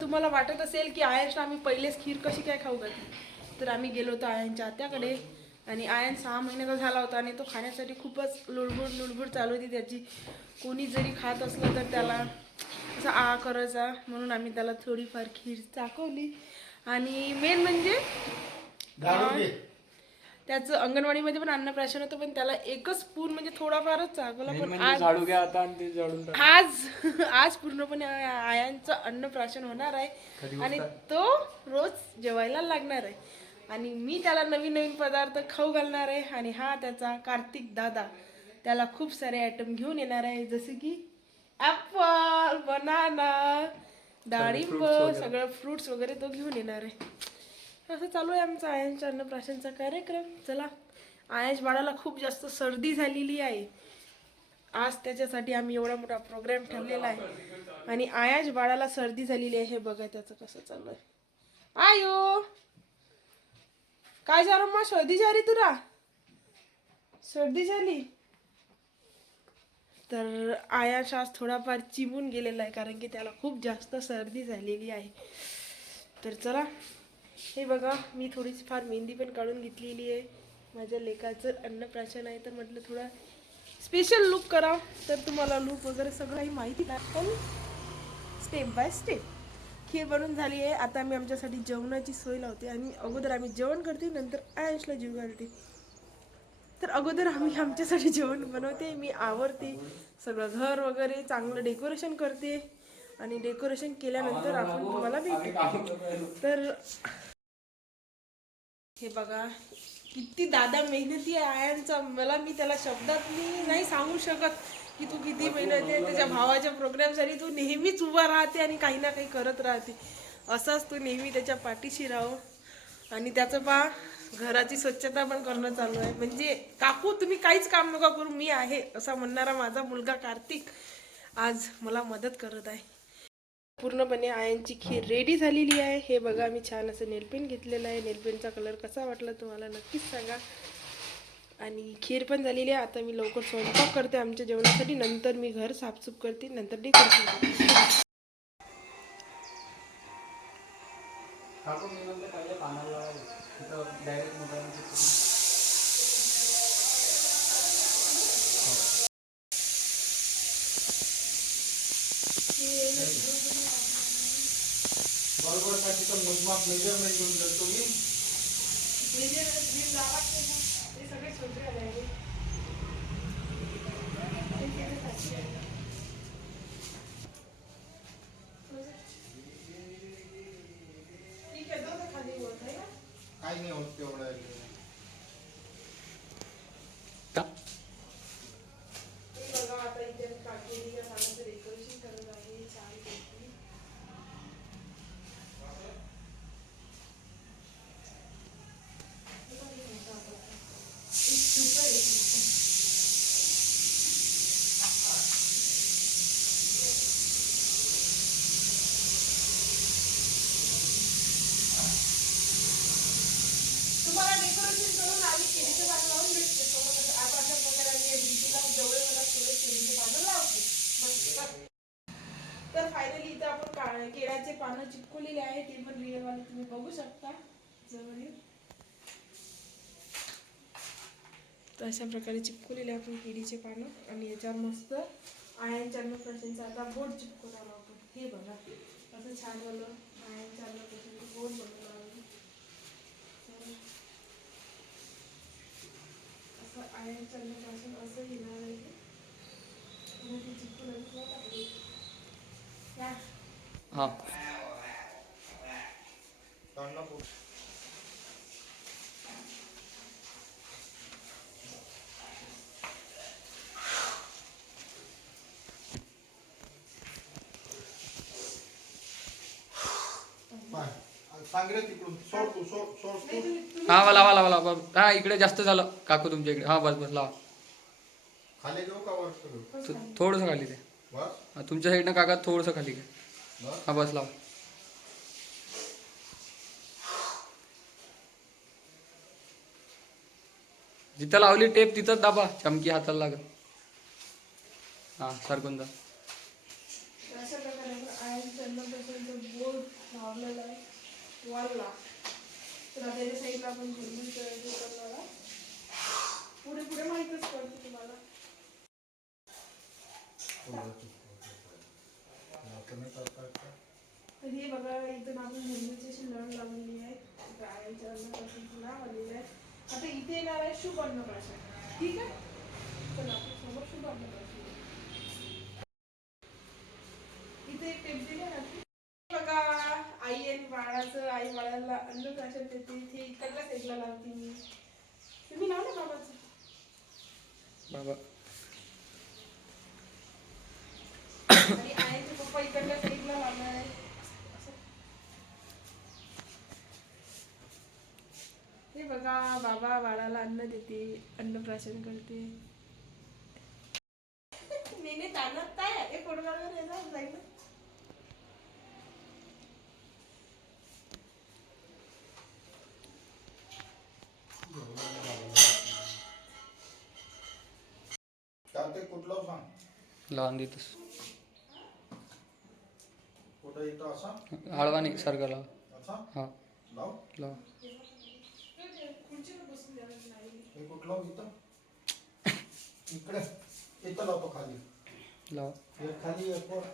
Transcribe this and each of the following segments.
तुम्हाला वाटत असेल की आयनला आम्ही पहिलेच खीर कशी काय खाऊ घातली, तर आम्ही गेलो होतो आयनच्या आत्याकडे आणि आयन 6 महिन्याचा झाला होता आणि तो खाण्यासाठी खूपच लुडबुड चालू होती त्याची. कोणी जरी खात असलं तर त्याला असं आ करायचा, म्हणून आम्ही त्याला थोडीफार खीर चाखवली. आणि मेन म्हणजे त्याचं अंगणवाडीमध्ये पण अन्नप्राशन होतं, पण त्याला एकच स्पून म्हणजे थोडाफारच चाखवला. पण झाडू घ्या आता आणि ते झाडून आज पूर्णपणे आयांचं अन्नप्राशन होणार आहे आणि तो रोज जेवायला लागणार आहे. आणि मी त्याला नवीन नवीन पदार्थ खाऊ घालणार आहे. आणि हा त्याचा कार्तिक दादा त्याला खूप सारे आयटम घेऊन येणार आहे, जसे की ॲपल, बनाना, डाळिंब, सगळं फ्रुट्स वगैरे तो घेऊन येणार आहे. असं चालू आहे आमचा आयांच्या अन्नप्राशनचा कार्यक्रम. चला, आयांश बाळाला खूप जास्त सर्दी झालेली आहे. आज त्याच्यासाठी आम्ही एवढा मोठा प्रोग्राम ठेवलेला आहे. आणि आयाश बाळाला सर्दी झालेली आहे, हे बघा त्याचं कसं चालू आहे. आयो काय झालं मग, सर्दी झाली तुला? सर्दी झाली तर आयाश आज थोडाफार चिमून गेलेला आहे, कारण की त्याला खूप जास्त सर्दी झालेली आहे. तर चला, हे बघा मी थोडीशी फार मेहंदी पण काढून घेतलेली आहे. माझ्या लेकाचं अन्नप्राशन आहे तर म्हटलं थोडा स्पेशल लुक करा. तर तुम्हाला लुक वगैरे सगळं काही माहिती नाही, पण स्टेप बाय स्टेप खीर बनवून झाली आहे. आता मी आमच्यासाठी जेवणाची सोय लावते आणि अगोदर आम्ही जेवण करते, नंतर आयशला जीव घालते. तर अगोदर आम्ही आमच्यासाठी जेवण बनवते, मी आवरते सगळं घर वगैरे, चांगलं डेकोरेशन करते आणि डेकोरेशन केल्यानंतर आपण तुम्हाला भेटू. तर हे बघा किती दादा मेहनती आहे आयांचा. मी त्याला शब्दात मी नाही सांगू शकत की तू किती मेहनती आहे. त्याच्या भावाच्या प्रोग्रामसाठी तू नेहमीच उभा राहते आणि काही ना काही करत राहते. असाच तू नेहमी त्याच्या पाठीशी राहो. आणि त्याचं पहा घराची स्वच्छता पण करणं चालू आहे. म्हणजे काकू तुम्ही काहीच काम नका करू, मी आहे असा म्हणणारा माझा मुलगा कार्तिक आज मला मदत करत आहे. पूर्णपणे आयांची खीर रेडी झालेली आहे. हे बघा मी छान असं नेलपेंट घेतलेलं आहे. नेलपेंटचा कलर कसा वाटला तुम्हाला नक्कीच सांगा. आणि खीर पण झालेली आहे. आता मी लवकर स्वयंपाक करते आमच्या जेवणासाठी, नंतर मी घर साफसूफ करते, नंतर डेकोरेशन करते. बरोबर साठी तर मोजमाप मेजरमेंट घेऊन जातो मी. ते सगळे छोटे आले. काही नाही होत तेवढं. आता इथे काकेरीच्या पानाचं डेकोरेशन करत आहे छान पैकी. तुम्हाला डेकोरेशन करून आम्ही केळीचे पानं लावून भेटते. आता अशा प्रकारे आम्ही भिंतीला जवळ मला थोडे केळीचे पानं लावते. तर फायनली इथं आपण केळ्याचे पानं चिपकवलेले आहे, ते पण रिअल वाले तुम्ही बघू शकता जवळ. तर अशा प्रकारे चिपकवलेले आपण केळीचे पानं आणि याच्यावर मस्त आयांच्या अन्नप्राशनचा आता बोर्ड चिपकवून आलो आपण. हे बघा असं छान झालं आयांच्या अन्नप्राशनचं बोर्ड बनवलं आम्ही. असं आयांच्या अन्नप्राशन असं येणार आहे ते चिपकून हां हा लावा. हा इकडे जास्त झालं काकू तुमच्या इकडे. हा बस लावा. खाली घेऊ का वर? थोडंसं खाली ते. तुमच्या साईडनं काका थोडंसं खाली घ्या. हा बस लावा. जिथं लावली टेप तिथंच दाबा, चमकी हाताला लागत. हा सरकून जा. अशा प्रकारे आयांच्या अन्नप्राशनचं बोर्ड लावलेला आहे वालला. तर आता याच्या साईडला आपण झेंडूचं हे करणार आहे. पुढे पुढे माहीतच पडते तुम्हाला. तर हे बघा इथून आपण झेंडूची अशी लढ लावलेली आहे. गायांच्या अन्नप्राशनचं नाव आलेलं आहे. आता इथे येणार आहे शुभ अन्नप्राशन. ठीक आहे, चला आपण समोर शुभ अन्नप्राशन. इथे एक टेम्पल आहे ना बघा, आई आणि बाळाचं. आई बाळाला अन्नप्राशन देते. इथे इकडल्या साईडला लावते मी. तुम्ही लावलं बाबाचं बाबा. आणि आईचे पप्पा इकडल्या साईडला लावणार आहे. हे बघा, बाबा बाळाला अन्न देते, अन्नप्राशन करते. नेने ताणत काय हे फोटोग्राफर यायला जाईल. कार्तिक कुठलं सांग. लहान देतस कुठं इथं असा हळवा नाही सारखा लाव. असा हा लाव. लाव. खुर्चीवर बसून द्यावं नाही. हे कुठलं इथं इकडे इथं लावतो खाली. लाव. हे खाली एक वर.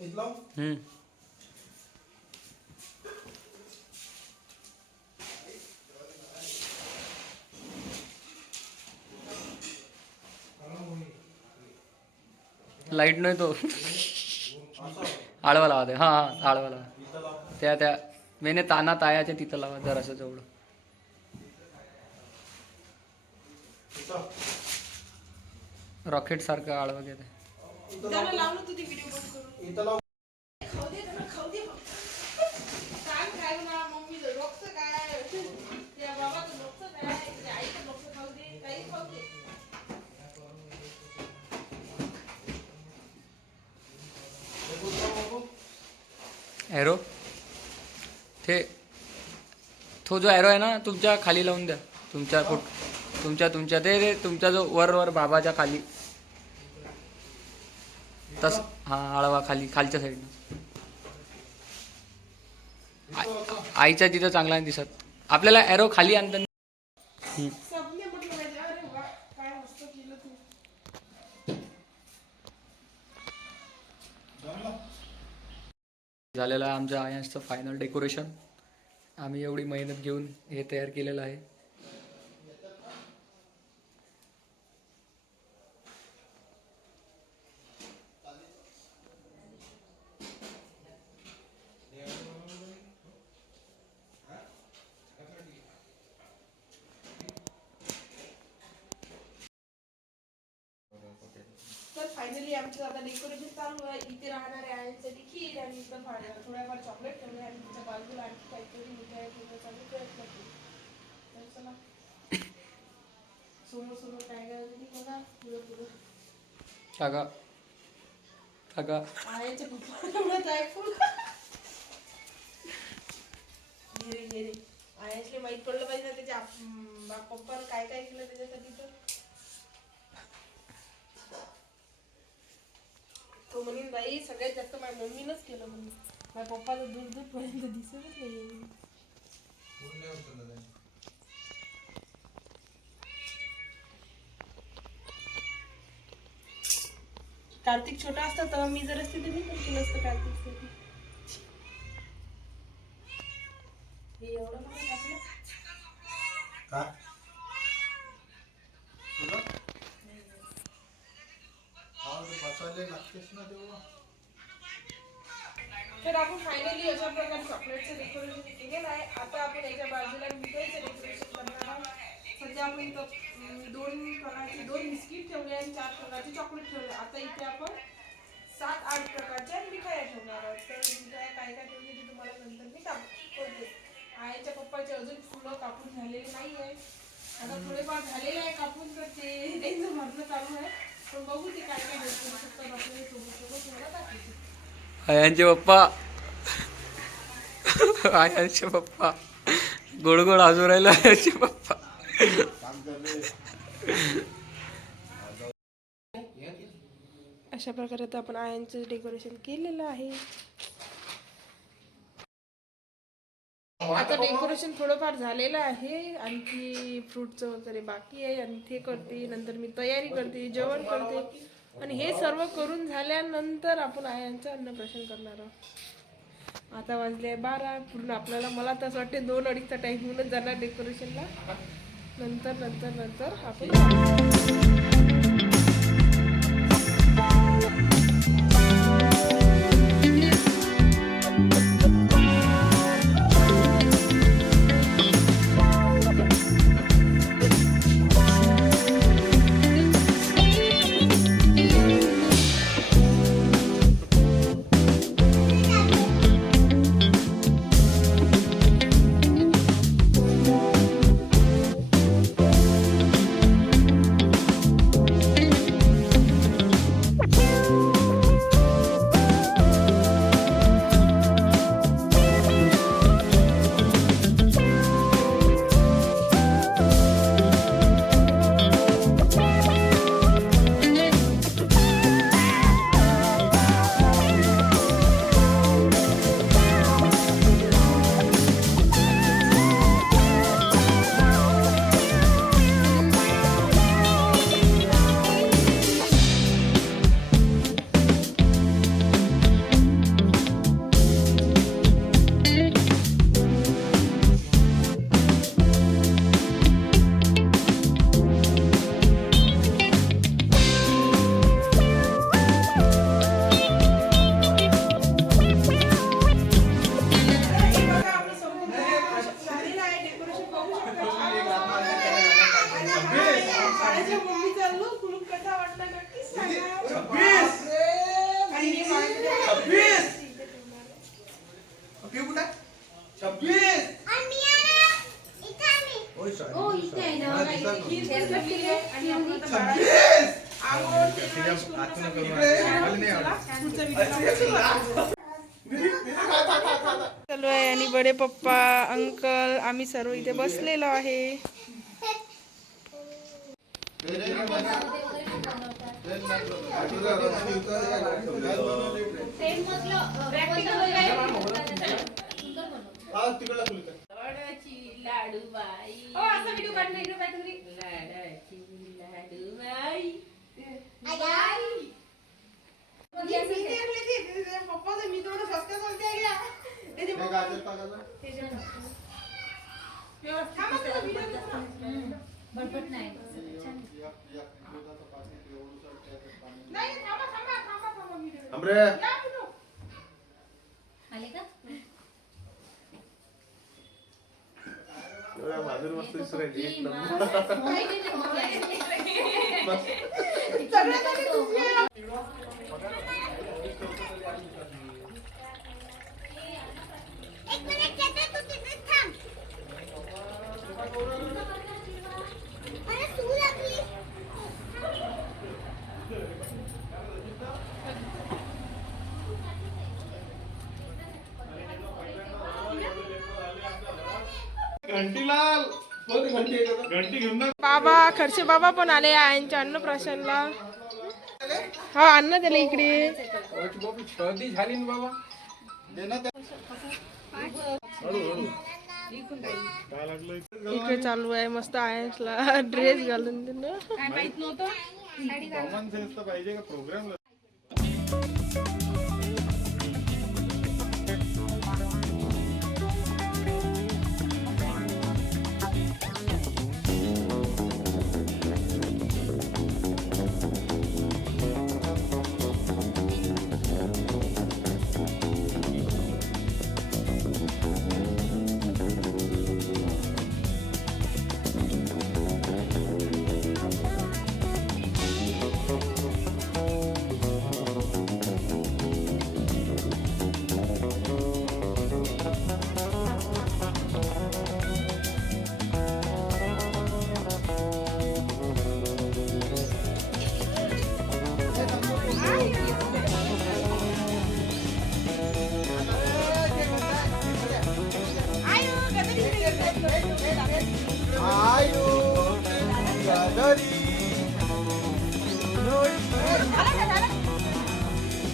इथं लाव. लाईट नाही तो असं आळवा लावा ते. हा हा आळवा लावा. इथं लाव. त्या मेने ताना तायाच्या तिथं लावा जरासं जवळ. इथं रॉकेट सारखं आळवा घेते. इथं त्याला लाव. लावलं तू ती व्हिडिओ बंद करून. इथं लाव. खाऊ दे त्याला, खाऊ दे फक्त. काय खाऊ ना मम्मीचं डोकं काय, त्या बाबाचं डोकं काय, त्या आईचं डोकं खाऊ दे, काही खाऊ दे. हे कुठलं बाबू. ॲरो ते तो जो ॲरो आहे ना तुमच्या खाली लावून द्या. तुमच्या तुमच्या ते तुमचा जो वर बाबाच्या खाली तस. हा आळवा खाली खालच्या साईडनं. आईच्या तिथं चांगला नाही दिसत आपल्याला. ॲरो खाली आणताना सबने म्हटलं पाहिजे, अरे वा काय मस्त केलं तू. जमलं? झालेलं आहे आमच्या आयांचं फायनल डेकोरेशन. आम्ही एवढी मेहनत घेऊन हे तयार केलेलं आहे. तर फायनली आमचं आता डेकोरेशन चालू आहे. इथे राहणाऱ्या आयांसाठी खीर आणि इथं थोड्याफार चॉकलेट ठेवले आणि तिच्या बाजूला आणखी काहीतरी मिठाई ठेवण्याचा आम्ही प्रयत्न केला. तर चला समोर समोर काय काय होतं ते बघा. पुढं काका काका आयांच्या पप्पा आहे फुल. घे रे आयांशले माहित पडलं पाहिजे ना त्याच्या पप्पानं काय काय केलं त्याच्यासाठी. तर तो म्हणून बाई सगळ्यात जास्त माझ्या मम्मीनंच केलं. म्हणून माझ्या पप्पाचं दूर दूर पर्यंत दिसतच नाही. कार्तिक छोटा असता तेव्हा मी जर असते तर मी पण केलं असतं कार्तिकसाठी. हे एवढं मला टाकलं. का तुला बसायला लागतेच ना तेव्हा. तर आपण फायनली अशा प्रकारे चॉकलेटचं डेकोरेशन केलेलं आहे. आता आपण याच्या बाजूला मिठाईचं डेकोरेशन करणार आहोत. सध्या आपण इथं 2 प्रकारचे 2 बिस्किट ठेवले आणि 4 प्रकारचे चॉकलेट ठेवले. आता इथे आपण 7-8 प्रकारच्या मिठाया ठेवणार आहोत. तर मिठाया काय काय ठेवली ते तुम्हाला नंतर मी दाखवते. आईच्या पप्पाचे अजून फुलं कापून झालेले नाही आहे. आता थोडेफार झालेले आहे कापून, तर ते त्यांचं भरणं चालू आहे. पण बघू ते काय काय डेकोरेशन करतात आपल्याला सोबत तुम्हाला दाखवते. आयांचे पप्पा आयांचे पप्पा गोड गोड हसू राहिला. आयांचे पप्पा काम करले. अशा प्रकारे आता आपण आयांचं डेकोरेशन केलेलं आहे. आता डेकोरेशन थोडंफार झालेलं आहे, आणखी फ्रूटचं वगैरे बाकी आहे. आणि ते करते, नंतर मी तयारी करते, जेवण करते. आणि हे सर्व करून झाल्यानंतर आपण आयांचं अन्नप्राशन करणार आहोत. आता वाजले 12. पूर्ण आपल्याला, मला तर असं वाटते 2-2:30चा टाईम होऊनच जाणार डेकोरेशनला. नंतर नंतर नंतर आपण चालू आहे. आणि बडे पप्पा, अंकल, आम्ही सर्व इथे बसलेलो आहे. बाबा खर्चे बाबा पण आले आयांच्या अन्नप्राशनला. हा अन्न त्याला इकडे. इकडे चालू आहे मस्त आयांसला ड्रेस घालून देणं. काय माहित नव्हतं.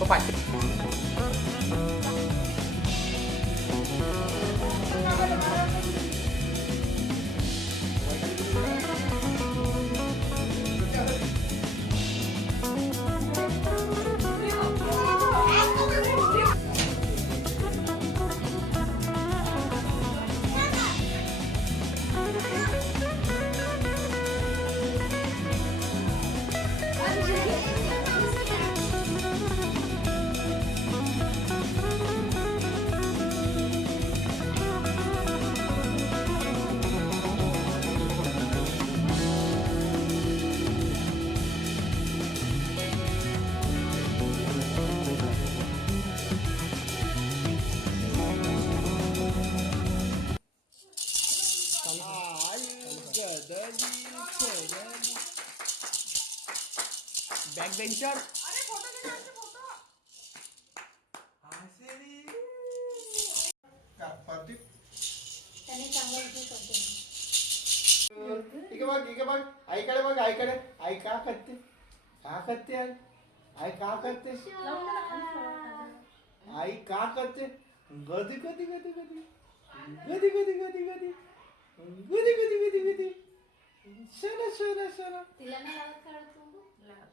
बॅक बेंचर ठीक आहे बघ आईकडे बघ आईकडे आई का करते आई आई का करते आई का करते गदी गदी गदी गदी गदी गदी गदी गदी गदी गदी गदी गदी शना शना शना तिला नाही आवडत का तू नाही ना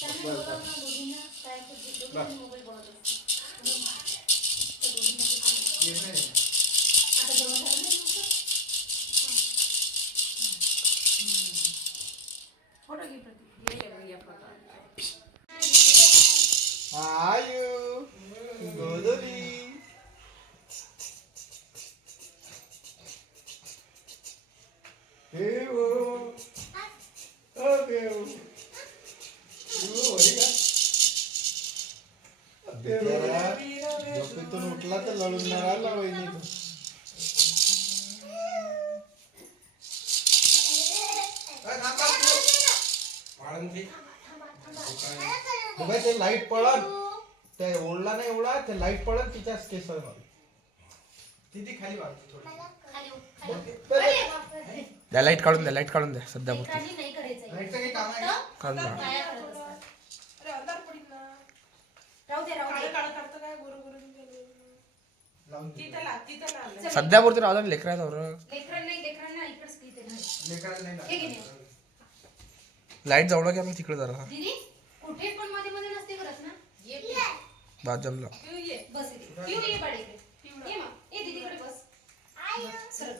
त्यांना बोलावं ना दोघींना काय करते दोघींनी मोबाईल बघत असते आता जेवण झालं नाही तुमचं फोटो घे प्रतीक ये फोटो आयु गोदली हे हो अबे हो झोपेतून उठला तर लढून नाही राहिला वहिनी ते लाईट पडन ते ओढला नाही एवढा ते लाईट पडन तिच्या स्टेशन तिथे खाली वाढते थोडी द्या लाईट काढून द्या सध्या लेकरांनी नाही करायचं लाईटचं काही काम आहे काढून द्या. काय करत असतात अरे अंधार पडील ना राहू दे काळं काढतं काय गोरं लावून दे. तिथं लावलं सध्या पुरते राहू द्या लेकराचं लेकरांना इकडेच की ते नाही लेकराला नाही हे घे लावत. नाही. लाईट जवळ की आपण तिकडे जरा दीदी कुठे पण मध्ये मध्ये नसते करत ना ये भात जमला बस इथे पिऊ ये बाळा इकडे ये मग ए दीदीकडे बस सरळ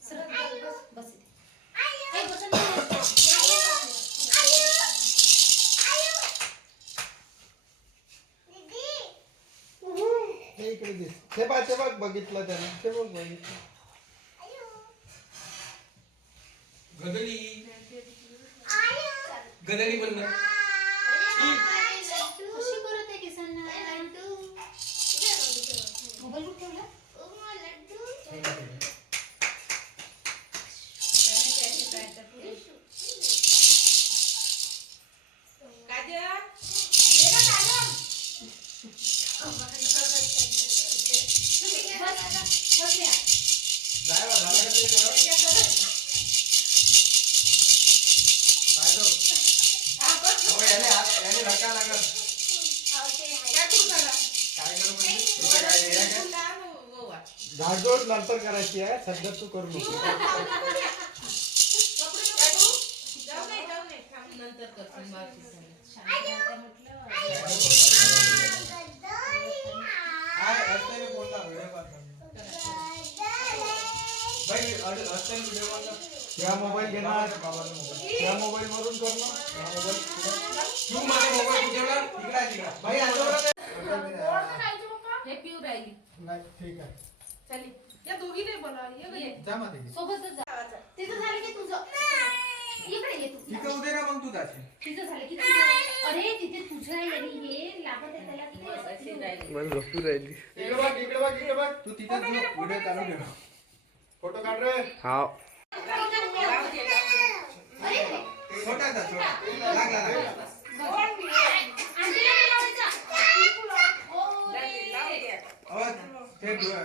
सरळ बस इथे ए बस ना. हे इकडे दिस ते बघ बघितलं त्याने ते बघ बघितलं गदली बोल कशी करत आहे किसांना मोबाईल कुठे ठेवला झाडझोड नंतर करायची आहे सध्या तू करू नको त्या मोबाईल घेणार त्या मोबाईल वरून करणार हे पिऊ राहिली नाही ठीक आहे चालेल या दोघी नाही बोला ये जा मध्ये सोबतच जा तिथं झालं की तुझं इकडे ये तू तिथे उदे ना मग तू जाशील तिथं झालं की तुझं अरे तिथे तुझं आहे आणि हे लागत आहे त्याला किती मला झोपू राहिली इकडे बघ तू तिथे व्हिडिओ चालू ठेव फोटो काढ रे हा छोटा लागला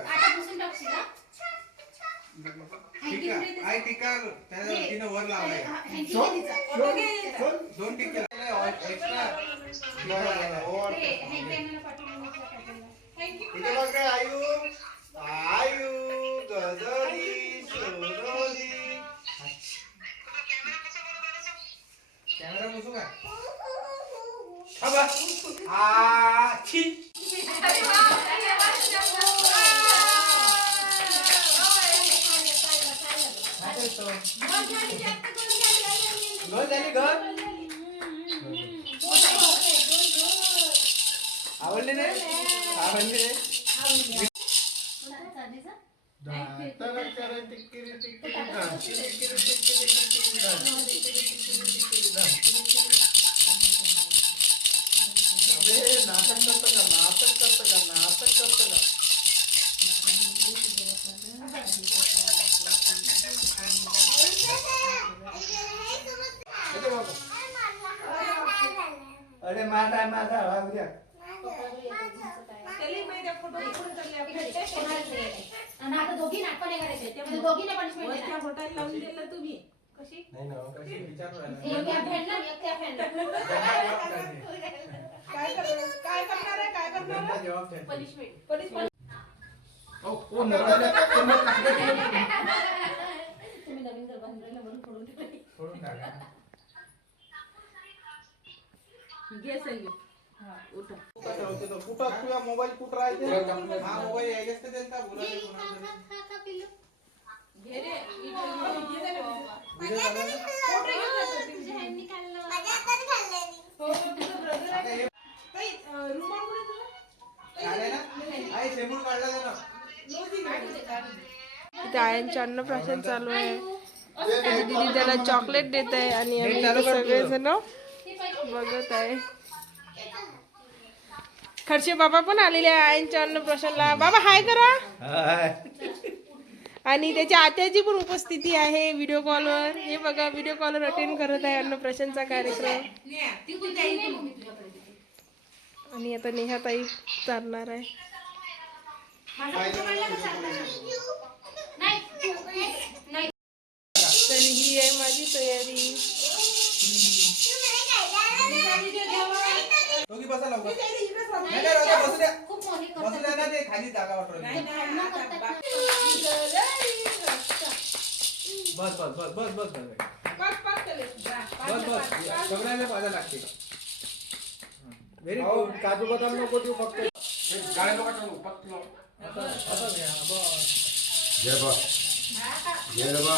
आता पुसून टाकशील ना? ठीक आहे दोन टिके एक्स्ट्रा इथे बघ आयु आयु गजरी सोनोली कॅमेरा बसू का छी घर झाली घर आवडले नाही आवडले नाटक करत का अरे माझा उद्या दोघी नाटक नाही करायचे त्यामध्ये दोघीने पनिशमेंट लावून दिलं तुम्ही कशी नाही ना कशी विचारू काय करणार आहे पनिशमेंट कोण नवऱ्याला तुम्ही नवीन घर बांधलेलं म्हणून सोडून टाका कुठं तुझा मोबाईल कुठं राहायचे हा मोबाईल यायलाच तर त्यांचा इथे आयांचे अन्नप्राशन चालू आहे. दीदी त्याला चॉकलेट देत आहे आणि आम्ही इथे सगळेजण बघत आहे. खर्चे बाबा पण आलेले आहे आयांच्या अन्नप्राशनला. बाबा हाय करा. आणि त्याच्या आत्याची पण उपस्थिती आहे व्हिडिओ कॉलवर. हे बघा व्हिडिओ कॉलवर अटेंड करत आहे अन्नप्राशनचा कार्यक्रम. आणि आता नेहाताई चालणार आहे. तर ही आहे माझी तयारी. दोघी बसा लवकर. नाही राजा बसू द्या. बसू द्या ना ते खाली जागा वाटली. बस बस बस बस बस बस बस सगळ्याला बाजा लागते. Very good. काजू बदाम नको देऊ फक्त. गाड्या नको टाकू फक्त. जय बा जय बा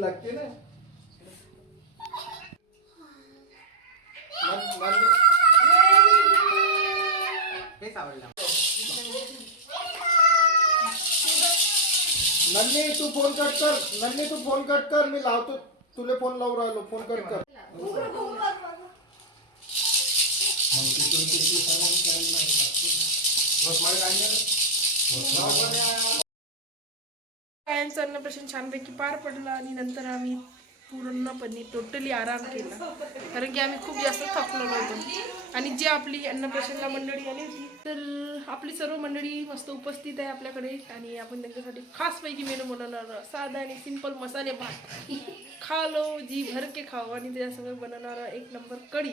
लागते ना. नन्नी तू फोन कट कर. नन्नी तू फोन कट कर. मी लावतो तुले फोन लावून राहिलो. फोन कट कर. आयांचं अन्नप्राशन छानपैकी पार पडलं आणि नंतर आम्ही पूर्णपणे टोटली आराम केला. कारण की आम्ही खूप जास्त थकलेलो होतो. आणि जी आपली अन्नप्राशनला मंडळी आली होती तर आपली सर्व मंडळी मस्त उपस्थित आहे आपल्याकडे. आणि आपण त्यांच्यासाठी खासपैकी मेनू बनवणार साधा आणि सिंपल मसाले भात. खा लो जी भर के खाओ. आणि त्याच्यासोबत बनवणारा एक नंबर कढी.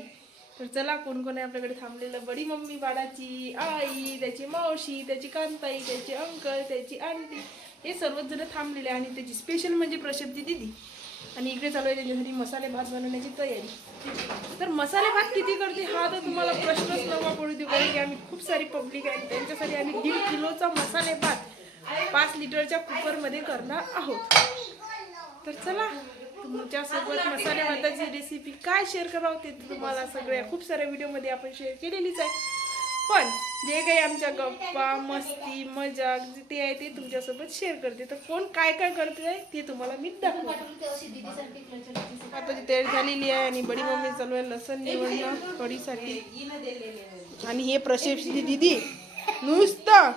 तर चला कोण कोण आहे आपल्याकडे थांबलेलं. बडी मम्मी बाळाची आई, त्याची मावशी, त्याची कांताई, त्याचे अंकल, त्याची आंटी, हे सर्वच जण थांबलेले. आणि त्याची स्पेशल म्हणजे प्रशब्दी दिदी. आणि इकडे चालू आहे त्यांच्यासाठी मसाले भात बनवण्याची तयारी. तर मसाले भात किती करते हा तर तुम्हाला प्रश्नच नवा पडू देऊ. कारण की आम्ही खूप सारी पब्लिक आहे. त्यांच्यासाठी आम्ही 1.5 किलोचा मसाले भात 5 लिटरच्या कुकरमध्ये करणार आहोत. तर चला तुमच्यासोबत मसाले भाताची रेसिपी काय शेअर करावं ते तुम्हाला सगळ्या खूप साऱ्या व्हिडिओमध्ये आपण शेअर केलेलीच आहे. पण जे काही आमच्या गप्पा मस्ती मजाक ते आहे ते तुमच्यासोबत शेअर करते. तर कोण काय काय करते आहे ते तुम्हाला मी दाखवते. पाठवून ते अशी दीदीसारखी क्लचर आता तयारी झालेली आहे आणि बडी मम्मी चालू आहे लसण निवडणं कढीसाठी. आणि हे प्रशेपची दीदी नुसतं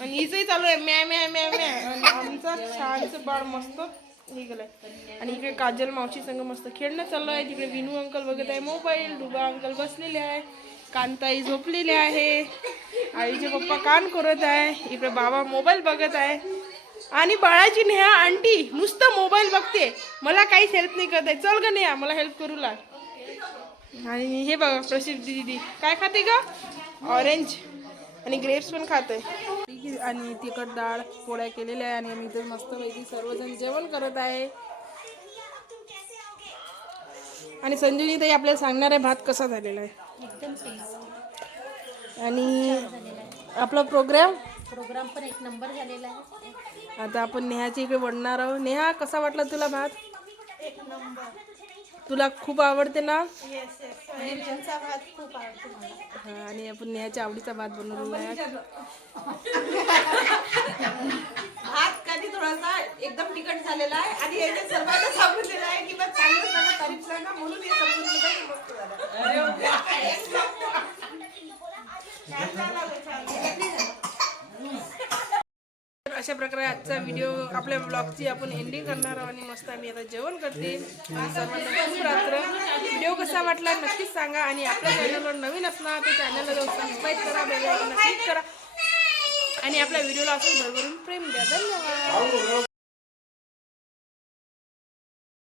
आणि हिचंही चालू आहे म्या म्या म्या म्या. आणि आमचा छानचं बाळ मस्त हे गेलंय. आणि इकडे काजल मावशी संग मस्त खेळणं चालू आहे. तिकडे विनू अंकल बघत आहे मोबाईल. डुबा अंकल बसलेले आहे. कांताई झोपलेले आहे. आईचे पप्पा कान करत आहे. इकडे बाबा मोबाईल बघत आहे. आणि बाळाची नेहा आंटी नुसतं मोबाईल बघते. मला काहीच हेल्प नाही करत आहे. चल ग नेहा मला हेल्प करू लाग. आणि हे बघा प्रसिद्ध दीदी काय खाते का ऑरेंज आणि ग्रेप्स पण खात आहे. आणि तिखट डाळ पोळ्या केलेल्या आहे. आणि आम्ही इथे मस्तपैकी सर्वजण जेवण करत आहे. आणि संजीवनी ताई आपल्याला सांगणार आहे भात कसा झालेला आहे. एकदम टेस्ट आणि आपला प्रोग्राम पण एक नंबर झालेला आहे. आता आपण नेहाच्या इकडे वळणार आहोत. नेहा कसा वाटला तुला भात. एक नंबर. तुला खूप आवडते ना. निर्जनचा भात खूप आवडतो मला. हा, आणि आपण नेहाच्या आवडीचा भात बनवलेला आहे. भात कधी थोडासा एकदम तिखट झालेला आहे आणि याने सर्वांना समजलेलं आहे की बस चांगलं सांगा तारीफ सांगा म्हणून हे समजून गेलं की मस्त झालं. तर अशा प्रकारे आजचा व्हिडिओ आपल्या ब्लॉगची आपण एंडिंग करणार आहोत. आणि मस्त आम्ही आता जेवण करते. आणि सर्वांना शुभ रात्र. व्हिडिओ कसा वाटला नक्कीच सांगा. आणि आपल्या चॅनलवर नवीन असणार तर चॅनलला जाऊन सबस्क्राईब करा, बेल आयकॉनला क्लिक करा आणि आपल्या व्हिडिओला असं भरभरून प्रेम द्या. धन्यवाद.